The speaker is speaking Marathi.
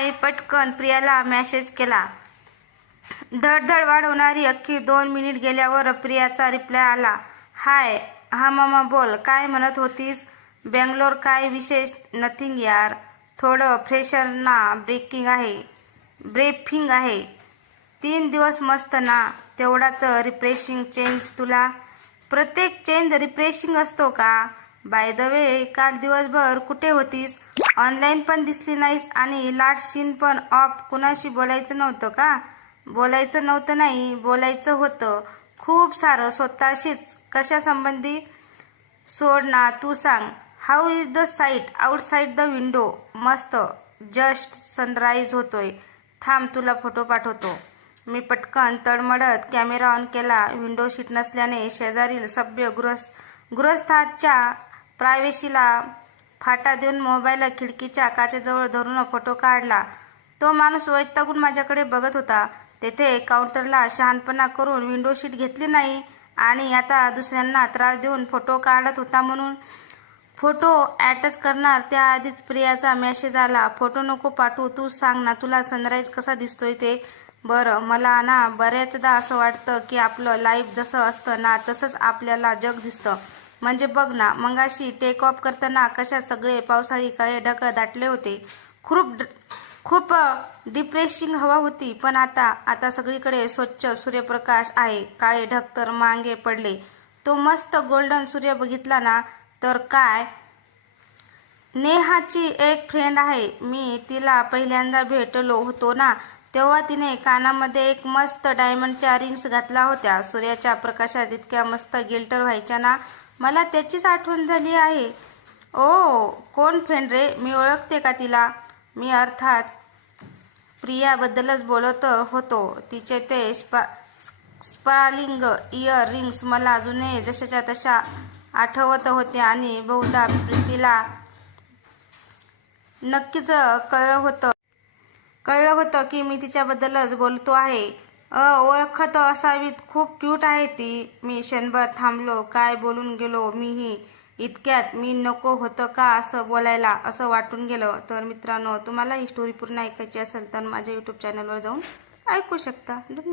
हाय पटकन प्रियाला मेसेज केला. धडधड वाढवणारी अख्खी 2 मिनिट गेल्यावर प्रियाचा रिप्लाय आला. हाय. हा मामा बोल. काय म्हणत होतीस? बेंगलोर काय विशेष? नथिंग यार. थोडं फ्रेशर ना ब्रीफिंग आहे. 3 दिवस मस्त ना? तेवढाच रिफ्रेशिंग चेंज तुला? प्रत्येक चेंज रिफ्रेशिंग असतो का? बाय द वे, काल दिवसभर कुठे होतीस? ऑनलाईन पण दिसली नाहीस आणि लास्ट सीन पण ऑफ. कुणाशी बोलायचं नव्हतं का? बोलायचं नव्हतं नाही, बोलायचं होतं खूप सारं. स्वतःशीच. कशा संबंधी? सोड ना, तू सांग. How is the site outside the window? मस्त. जस्ट सनराईज होतोय. थांब, तुला फोटो पाठवतो. मी पटकन तडमडत कॅमेरा ऑन केला. विंडो सीट नसल्याने शेजारील सभ्य गृहस्थाच्या प्रायव्हसीला फाटा देऊन मोबाईल खिडकीच्या काचेजवळ धरून फोटो काढला. तो माणूस वैतागून माझ्याकडे बघत होता. तेथे काउंटरला शहाणपणा करून विंडो सीट घेतली नाही आणि आता दुसऱ्यांना त्रास देऊन फोटो काढत होता. म्हणून फोटो अटॅच करणार त्याआधीच प्रियाचा मेसेज आला. फोटो नको पाठवू, तू सांग ना तुला सनराईज कसा दिसतोय ते. बरं, मला ना बऱ्याचदा असं वाटतं की आपलं लाईफ जसं असतं ना तसंच आपल्याला जग दिसतं. म्हणजे बघ ना, मगाशी टेक ऑफ करताना आकाशात सगळे पावसाळी काळे ढग दाटले होते. खूप डिप्रेसिंग हवा होती. पण आता सगळीकडे स्वच्छ सूर्यप्रकाश आहे. काळे ढग तर मागे पडले. तो मस्त गोल्डन सूर्य बघितला ना तर काय. नेहाची एक फ्रेंड आहे. मी तिला पहिल्यांदा भेटलो होतो ना तेव्हा तिने कानामध्ये एक मस्त डायमंडच्या रिंग्स घातल्या होत्या. सूर्याच्या प्रकाशात इतक्या मस्त गिल्टर व्हायच्या ना, मला त्याचीच आठवण झाली आहे. ओ, कोण फ्रेंड रे? मी ओळखते का तिला? मी अर्थात प्रियाबद्दलच बोलत होतो. तिचे ते स्पार्कलिंग इयर रिंग्स मला अजूनही जशाच्या तशा आठवत होते आणि बहुधा प्रीतीला नक्कीच कळलं होतं की मी तिच्याबद्दलच बोलतो आहे. ओळखत असावीत. खूप क्यूट आहे ती. मी क्षणभर थांबलो. काय बोलून गेलो मीही इतक्यात? मी नको होतं का असं बोलायला? असं वाटून गेलं. तर मित्रांनो, तुम्हाला ही स्टोरी पूर्ण ऐकायची असेल तर माझ्या यूट्यूब चॅनलवर जाऊन ऐकू शकता.